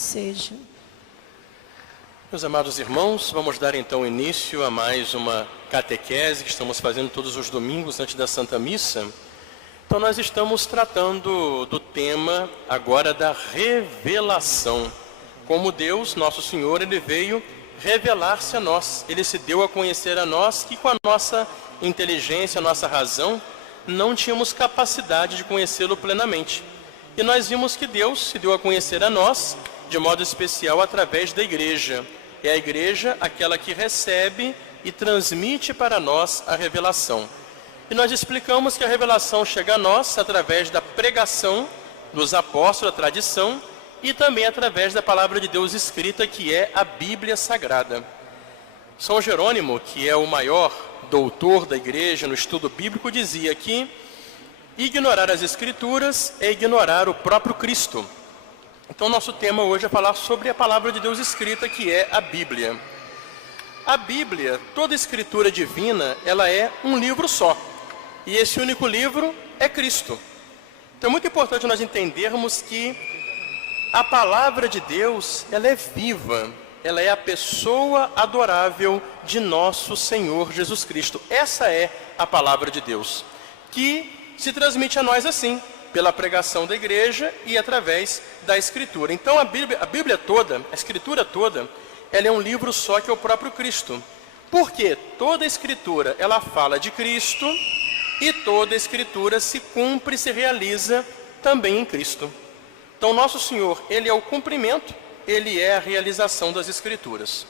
seja. Meus amados irmãos, vamos dar então início a mais uma catequese que estamos fazendo todos os domingos antes da Santa Missa. Então nós estamos tratando do tema agora da revelação. Como Deus, nosso Senhor, Ele veio revelar-se a nós. Ele se deu a conhecer a nós que com a nossa inteligência, a nossa razão, não tínhamos capacidade de conhecê-lo plenamente. E nós vimos que Deus se deu a conhecer a nós, de modo especial, através da igreja. É a igreja aquela que recebe e transmite para nós a revelação. E nós explicamos que a revelação chega a nós através da pregação dos apóstolos, a tradição, e também através da palavra de Deus escrita, que é a Bíblia Sagrada. São Jerônimo, que é o maior doutor da igreja no estudo bíblico, dizia que ignorar as Escrituras é ignorar o próprio Cristo. Então, nosso tema hoje é falar sobre a palavra de Deus escrita, que é a Bíblia. A Bíblia, toda escritura divina, ela é um livro só. E esse único livro é Cristo. Então, é muito importante nós entendermos que a palavra de Deus, ela é viva. Ela é a pessoa adorável de nosso Senhor Jesus Cristo. Essa é a palavra de Deus, que se transmite a nós assim, pela pregação da igreja e através da Escritura. Então a Bíblia toda, a Escritura toda, ela é um livro só, que é o próprio Cristo. Porque toda a Escritura, ela fala de Cristo, e toda a Escritura se cumpre e se realiza também em Cristo. Então nosso Senhor, Ele é o cumprimento, Ele é a realização das Escrituras.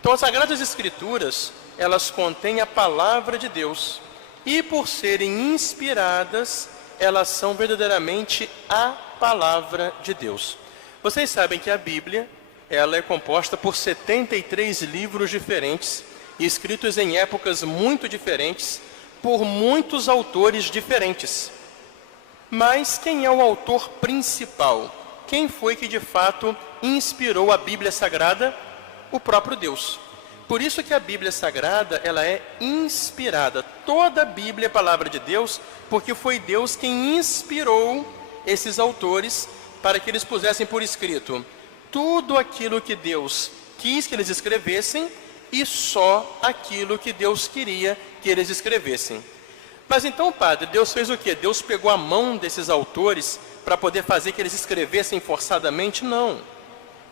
Então as Sagradas Escrituras, elas contêm a palavra de Deus. E por serem inspiradas, elas são verdadeiramente a palavra de Deus. Vocês sabem que a Bíblia, ela é composta por 73 livros diferentes, escritos em épocas muito diferentes, por muitos autores diferentes. Mas quem é o autor principal? Quem foi que de fato inspirou a Bíblia Sagrada? O próprio Deus. Por isso que a Bíblia Sagrada, ela é inspirada. Toda a Bíblia é palavra de Deus, porque foi Deus quem inspirou esses autores para que eles pusessem por escrito tudo aquilo que Deus quis que eles escrevessem e só aquilo que Deus queria que eles escrevessem. Mas então, padre, Deus fez o quê? Deus pegou a mão desses autores para poder fazer que eles escrevessem forçadamente? Não.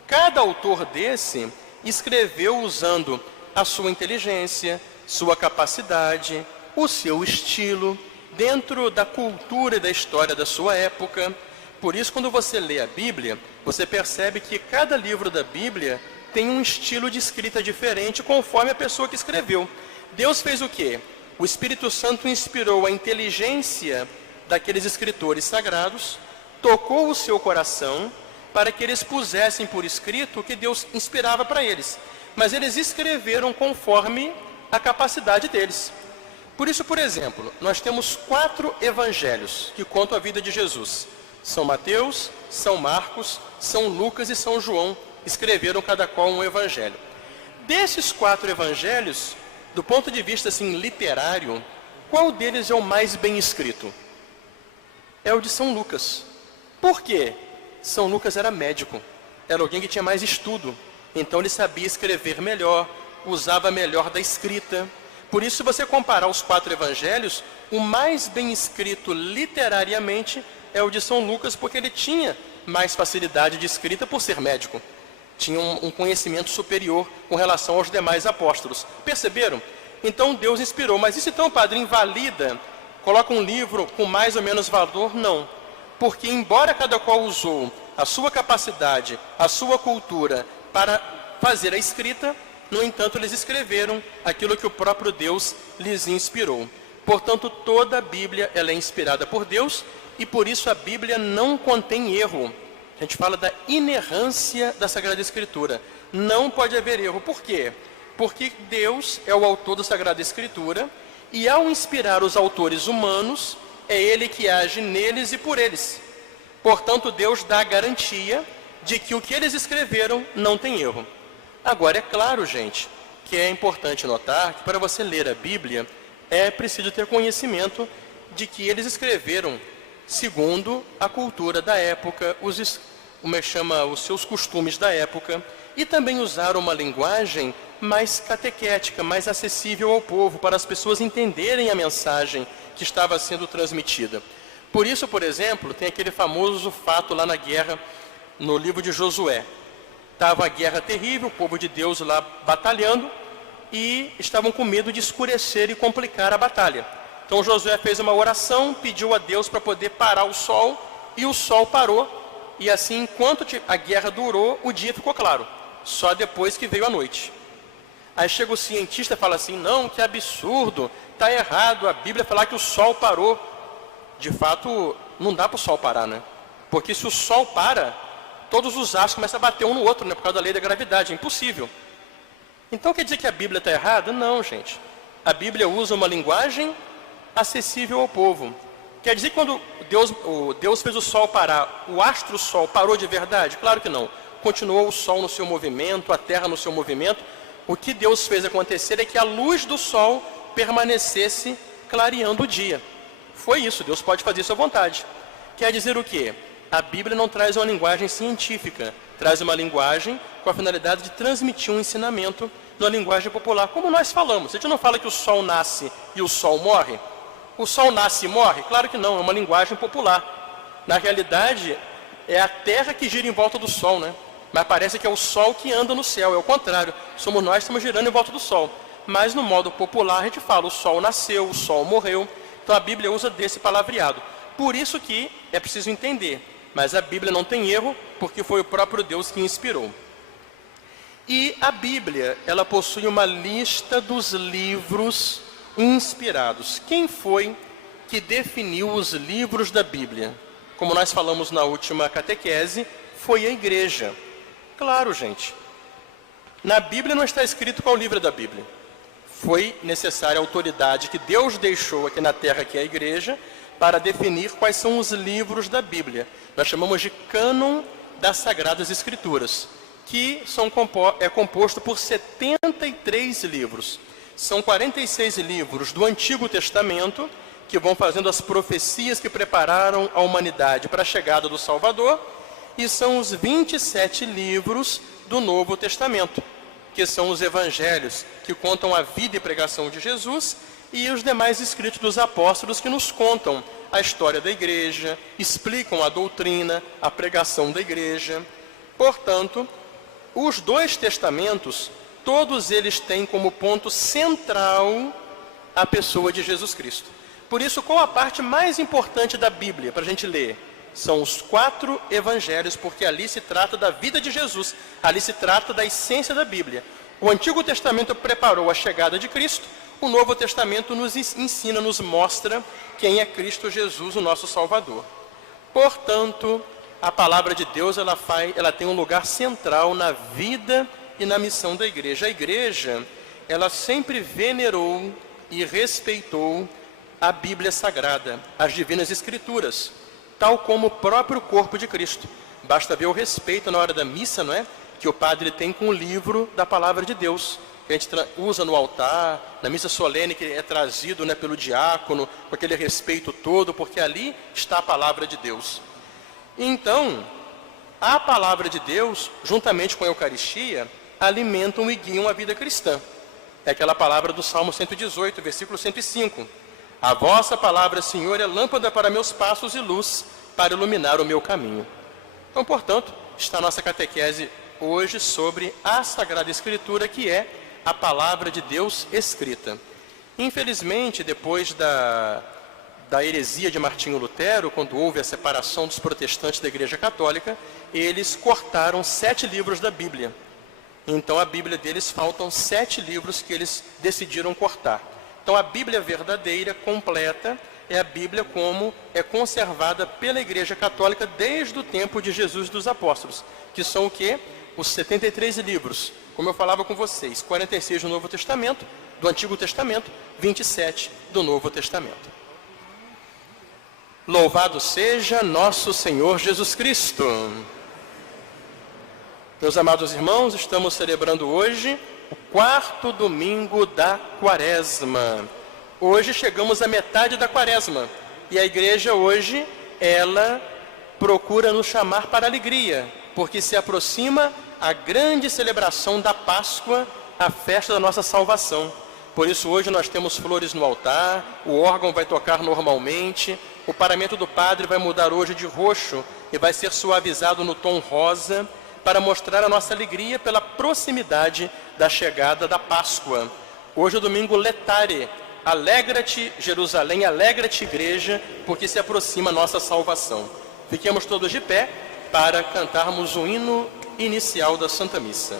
Cada autor desse escreveu usando a sua inteligência, sua capacidade, o seu estilo, dentro da cultura e da história da sua época. Por isso, quando você lê a Bíblia, você percebe que cada livro da Bíblia tem um estilo de escrita diferente conforme a pessoa que escreveu. Deus fez o quê? O Espírito Santo inspirou a inteligência daqueles escritores sagrados, tocou o seu coração, para que eles pusessem por escrito o que Deus inspirava para eles. Mas eles escreveram conforme a capacidade deles. Por isso, por exemplo, nós temos 4 evangelhos que contam a vida de Jesus. São Mateus, São Marcos, São Lucas e São João escreveram cada qual um evangelho. Desses 4 evangelhos, do ponto de vista assim, literário, qual deles é o mais bem escrito? É o de São Lucas. Por quê? São Lucas era médico, era alguém que tinha mais estudo, então ele sabia escrever melhor, usava melhor da escrita. Por isso, se você comparar os 4 evangelhos, o mais bem escrito literariamente é o de São Lucas, porque ele tinha mais facilidade de escrita por ser médico. Tinha um conhecimento superior com relação aos demais apóstolos. Perceberam? Então Deus inspirou. Mas isso então, padre, invalida? Coloca um livro com mais ou menos valor? Não. Porque embora cada qual usou a sua capacidade, a sua cultura para fazer a escrita, no entanto eles escreveram aquilo que o próprio Deus lhes inspirou. Portanto, toda a Bíblia ela é inspirada por Deus e por isso a Bíblia não contém erro. A gente fala da inerrância da Sagrada Escritura. Não pode haver erro. Por quê? Porque Deus é o autor da Sagrada Escritura e ao inspirar os autores humanos, é Ele que age neles e por eles. Portanto, Deus dá a garantia de que o que eles escreveram não tem erro. Agora, é claro, gente, que é importante notar que para você ler a Bíblia, é preciso ter conhecimento de que eles escreveram segundo a cultura da época, os seus costumes da época e também usaram uma linguagem mais catequética, mais acessível ao povo, para as pessoas entenderem a mensagem que estava sendo transmitida. Por isso, por exemplo, tem aquele famoso fato lá na guerra, no livro de Josué. Estava a guerra terrível, o povo de Deus lá batalhando, e estavam com medo de escurecer e complicar a batalha. Então Josué fez uma oração, pediu a Deus para poder parar o sol, e o sol parou, e assim, enquanto a guerra durou, o dia ficou claro, só depois que veio a noite. Aí chega o cientista e fala assim, não, que absurdo, está errado, a Bíblia fala que o sol parou. De fato, não dá para o sol parar, né? Porque se o sol para, todos os astros começam a bater um no outro, né? Por causa da lei da gravidade, é impossível. Então quer dizer que a Bíblia está errada? Não, gente. A Bíblia usa uma linguagem acessível ao povo. Quer dizer que quando Deus fez o sol parar, o astro sol parou de verdade? Claro que não. Continuou o sol no seu movimento, a terra no seu movimento. O que Deus fez acontecer é que a luz do sol permanecesse clareando o dia. Foi isso, Deus pode fazer isso à vontade. Quer dizer o quê? A Bíblia não traz uma linguagem científica, traz uma linguagem com a finalidade de transmitir um ensinamento numa linguagem popular, como nós falamos. A gente não fala que o sol nasce e o sol morre. O sol nasce e morre? Claro que não, é uma linguagem popular. Na realidade, é a terra que gira em volta do sol, né? Mas parece que é o sol que anda no céu, é o contrário. Somos nós que estamos girando em volta do sol. Mas no modo popular a gente fala, o sol nasceu, o sol morreu. Então a Bíblia usa desse palavreado. Por isso que é preciso entender. Mas a Bíblia não tem erro, porque foi o próprio Deus que inspirou. E a Bíblia, ela possui uma lista dos livros inspirados. Quem foi que definiu os livros da Bíblia? Como nós falamos na última catequese, foi a igreja. Claro, gente. Na Bíblia não está escrito qual livro é da Bíblia. Foi necessária a autoridade que Deus deixou aqui na terra, que é a igreja, para definir quais são os livros da Bíblia. Nós chamamos de cânon das Sagradas Escrituras, que é composto por 73 livros. São 46 livros do Antigo Testamento, que vão fazendo as profecias que prepararam a humanidade para a chegada do Salvador, e são os 27 livros do Novo Testamento, que são os evangelhos, que contam a vida e pregação de Jesus, e os demais escritos dos apóstolos, que nos contam a história da igreja, explicam a doutrina, a pregação da igreja. Portanto, os dois testamentos, todos eles têm como ponto central a pessoa de Jesus Cristo. Por isso, qual a parte mais importante da Bíblia para a gente ler? São os 4 evangelhos, porque ali se trata da vida de Jesus, ali se trata da essência da Bíblia. O Antigo Testamento preparou a chegada de Cristo, o Novo Testamento nos ensina, nos mostra quem é Cristo Jesus, o nosso Salvador. Portanto, a palavra de Deus ela tem um lugar central na vida e na missão da igreja. A igreja, ela sempre venerou e respeitou a Bíblia Sagrada, as Divinas Escrituras, tal como o próprio corpo de Cristo. Basta ver o respeito na hora da missa, não é? Que o padre tem com o livro da palavra de Deus, que a gente usa no altar, na missa solene, que é trazido, né, pelo diácono, com aquele respeito todo, porque ali está a palavra de Deus. Então, a palavra de Deus, juntamente com a Eucaristia, alimentam e guiam a vida cristã. É aquela palavra do Salmo 118, versículo 105. A vossa palavra, Senhor, é lâmpada para meus passos e luz para iluminar o meu caminho. Então, portanto, está a nossa catequese hoje sobre a Sagrada Escritura, que é a palavra de Deus escrita. Infelizmente, depois da heresia de Martinho Lutero, quando houve a separação dos protestantes da Igreja Católica, eles cortaram 7 livros da Bíblia. Então, a Bíblia deles faltam 7 livros que eles decidiram cortar. Então, a Bíblia verdadeira, completa, é a Bíblia como é conservada pela Igreja Católica desde o tempo de Jesus e dos apóstolos, que são o quê? Os 73 livros, como eu falava com vocês, 46 do Novo Testamento, do Antigo Testamento, 27 do Novo Testamento. Louvado seja nosso Senhor Jesus Cristo. Meus amados irmãos, estamos celebrando hoje o 4º domingo da Quaresma. Hoje chegamos à metade da Quaresma. E a igreja hoje, ela procura nos chamar para a alegria, porque se aproxima a grande celebração da Páscoa, a festa da nossa salvação. Por isso hoje nós temos flores no altar, o órgão vai tocar normalmente, o paramento do padre vai mudar hoje de roxo e vai ser suavizado no tom rosa, para mostrar a nossa alegria pela proximidade da chegada da Páscoa. Hoje é o domingo Letare, alegra-te Jerusalém, alegra-te igreja, porque se aproxima a nossa salvação. Fiquemos todos de pé para cantarmos o hino inicial da Santa Missa.